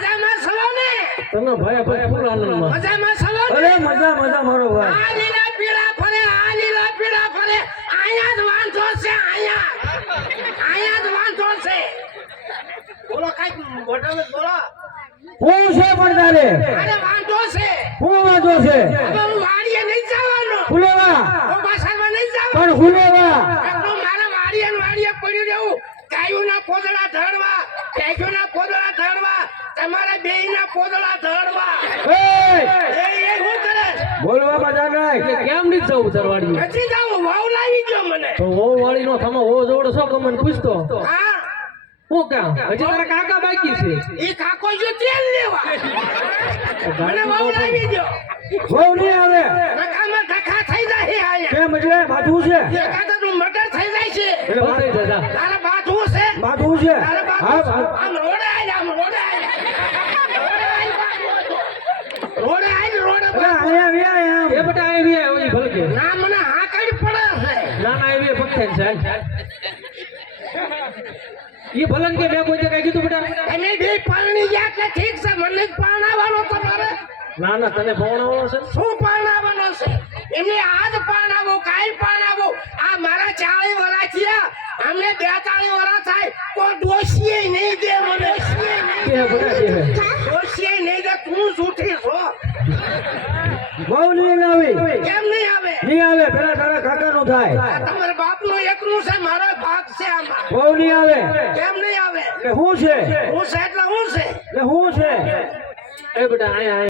મજામાં સવો ને તને ભાઈ ભાઈ ફૂલ આનંદમાં મજામાં સવો અરે મજા મજા મારો ભાઈ આ લીલા પીળા ફરે આયા જ વાંધો છે આયા જ વાંધો છે બોલો કાઈ બોટાવે બોલો હું છે પણ તારે અરે વાંધો છે હું વાંધો છે હવે હું વાડીએ નહીં જવાનો ફુલેવા હું બાસામાં નહીં જવાનો પણ ફુલેવા એટલું મારા વાડીએ પડ્યું રહેવું ગાયોના પોદળા ધરવા ભેંસોના પોદળા ધરવા તમારા બેયના પોદળા ધરવા એ એ હું કરે બોલવા મજા નહીં કે કેમ નહીં જવું દરવાડી હજી જાઉં વાવ લાવી ગયો મને તો ઓ વાળી નો થમો ઓ જોડો છો કમન પૂછતો હા હું કામ હજી તારા કાકા બાકી છે ઈ કાકો જો તેલ લેવા મને વાવ લાવી ગયો બહુ નહીં આવે રકામાં ધક્કા થઈ જાય આયા કેમ એટલે બાથું છે એકાદનું મર્ડર થઈ જાય છે એટલે વાતે દાદા તારા બાથું છે બાથું છે તારા હા બાથું આમ રોડે આય રોડે આય આયા વ્યા એમ એ બટા આયા વ્યા ઓલી ભલકે ના મને હા કઈ પડે છે ના ના એવી પક્ષે છે ये भलन के मैं कोई कहीं तू बेटा તમે બે પાણી ગયા કે ઠીક છે મને જ પાણાવાનો તમારે ના ના તને ભણવાનો છે શું પાણાવાનો છે એમને આજ પાણાવો કાઈ પાણાવો આ મારા 40 વર્ષ થયા અમને 42 વર્ષ થાય કોઈ દોષીએ નહીં દે મને કે બડા કે દોષીએ નહીં દે તું જૂઠી છો બહુ નહીં આવે કેમ નહીં આવે પેલા તારા કાકા નું થાય આ તમારા બાપનું એકનું છે મારો ભાગ છે આમાં બહુ નહીં આવે કેમ નહીં આવે કે હું છે હું છે એટલે હું છે એ બેટા આયા